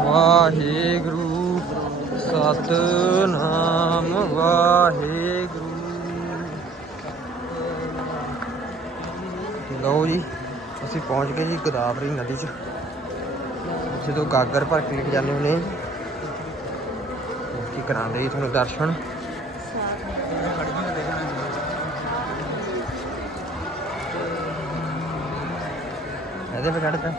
ਵਾਹਿਗੁਰੂ, ਸਤਨਾਮ ਵਾਹਿਗੁਰੂ। ਲਓ ਜੀ, ਅਸੀਂ ਪਹੁੰਚ ਗਏ ਜੀ ਗੋਦਾਵਰੀ ਨਦੀ 'ਚ। ਜਦੋਂ ਗਾਗਰ ਭਰ ਕੇ ਲੈ ਕੇ ਜਾਂਦੇ ਹੁੰਦੇ ਕੀ ਕਰਾਂਦੇ ਜੀ ਤੁਹਾਨੂੰ ਦਰਸ਼ਨ? ਇਹਦੇ पे ਚੜ੍ਹਦਾ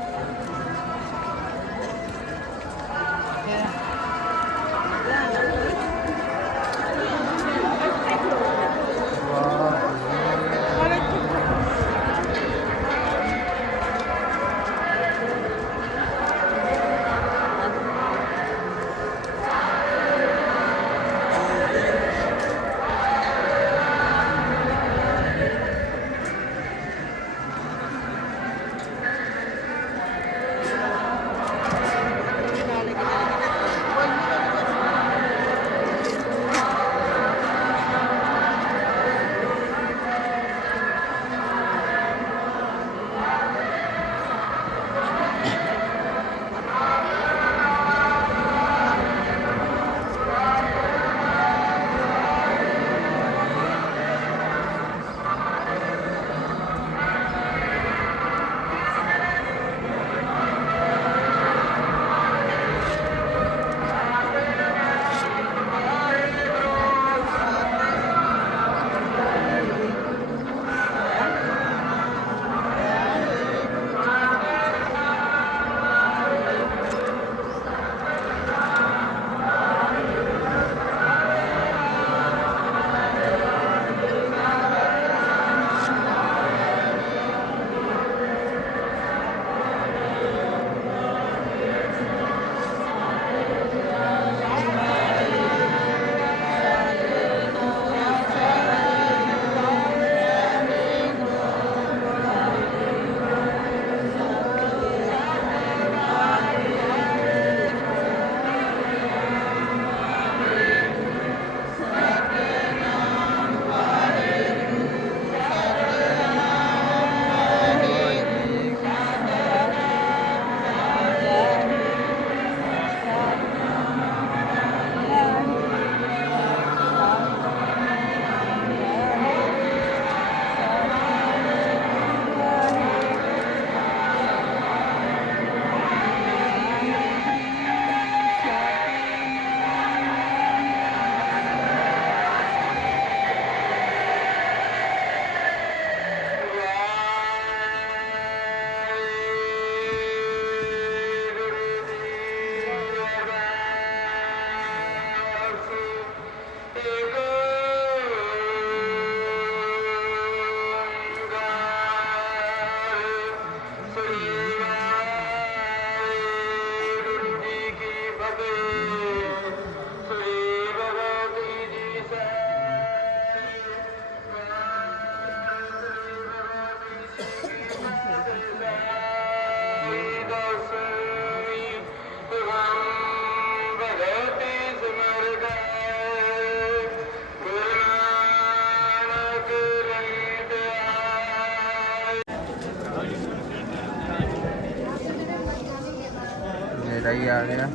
ਹਨੇਰਾ ਆ ਗਿਆ।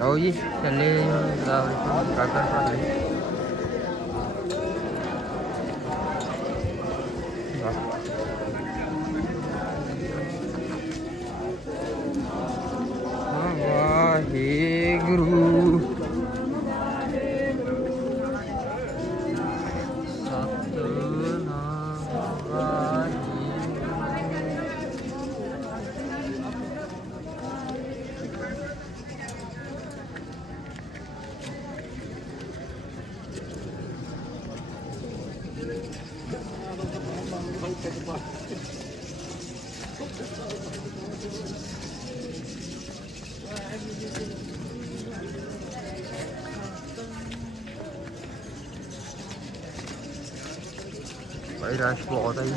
ਲਓ ਜੀ ਚੱਲੇ ਜੀ ਹੁਣ। ਗਦਾਵਰੀ ਲਈ ਭਾਈ ਰਸ਼ ਬਹੁਤ ਹੈ ਜੀ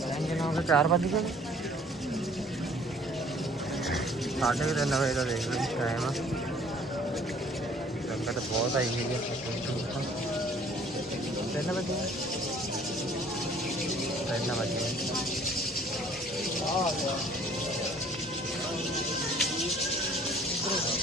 ਲੈਂਗੇ ਨਾ ਉਹ 4 ਵਜੇ ਗਏ ਸਾਢੇ ਤਿੰਨ ਵਜੇ ਦਾ ਦੇਖ ਲਓ ਟਾਈਮ ਸੰਗਤ ਬਹੁਤ ਆਈ ਹੋਈ ਹੈ ਤਿੰਨ ਵਜੇ ਤਿੰਨ ਵਜੇ ਵਾਹਿਗੁਰੂ ਸਤਿਨਾਮ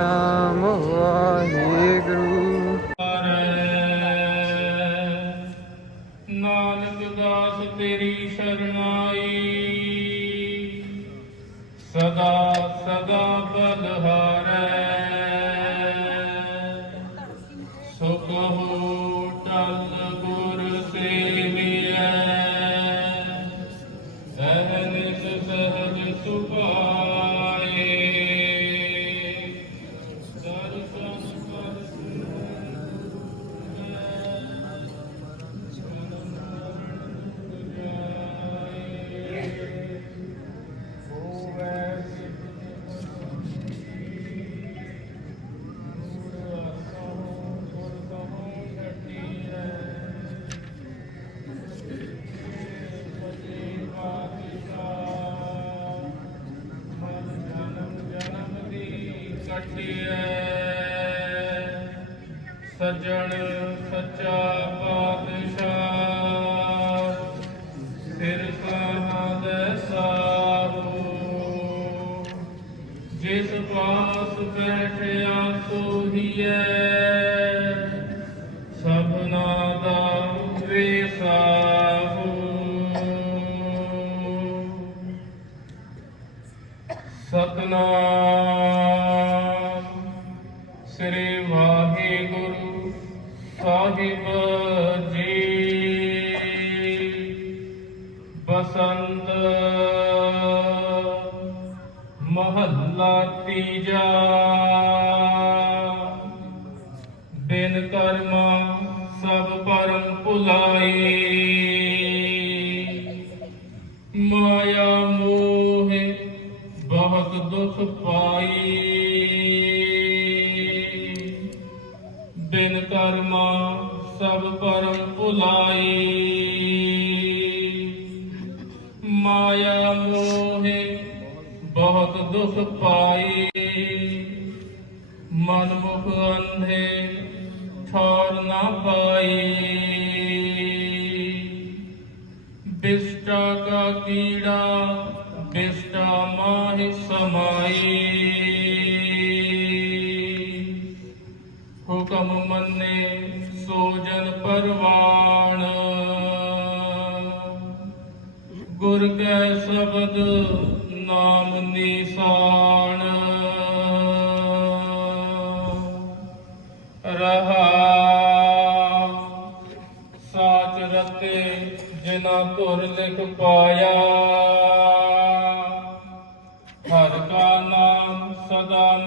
ਸਤਨਾਮ ਸੱਜਣ ਸੱਚਾ ਪਾਤਸ਼ਾਹ। ਸਿਰ ਸਾਹਦ ਸਾਹੋ ਜਿਸ ਪਾਸ ਬੈਠਿਆ ਸੋਹੀਐ ਸਭਨਾ ਦਾ ਵੇਸਾਹੋ ਸਤਿ ਸਤਨਾਮ ਮਹੱਲਾ ਤੀਜਾ। ਬਿਨ ਕਰਮਾ ਸਭ ਪਰਮ ਭੁਲਾਈ। ਮਾਇਆ ਮੋਹ ਬਹੁਤ ਦੁਖ ਪਾਈ। ਬਿਨ ਕਰਮਾ ਸਭ ਪਰਮ ਭੁਲਾਈ। ਮਾਇਆ ਮੋਹ ਬਹੁਤ ਦੁਖ ਪਾਈ। ਮਨ ਮੁਖ ਅੰਧੇ ਠੌਰ ਨਾ ਪਾਈ। ਬਿਸਟਾ ਕਾ ਕੀੜਾ, ਬਿਸਟਾ ਮਾਹਿ ਸਮਾਈ। ਹੁਕਮ ਮੰਨੇ ਸੋ ਜਨ ਪਰਵਾਣ। ਗੁਰ ਕੈ ਸ਼ਬਦ ਨਾਮ ਨਿਸ਼ਾਨ। ਰਹਾ ਸਾਚ ਰਤੇ ਜਿਨਾ ਧੁਰ ਲਿਖ ਪਾਇਆ। ਹਰ ਕਾ ਨਾਮ ਸਦਾ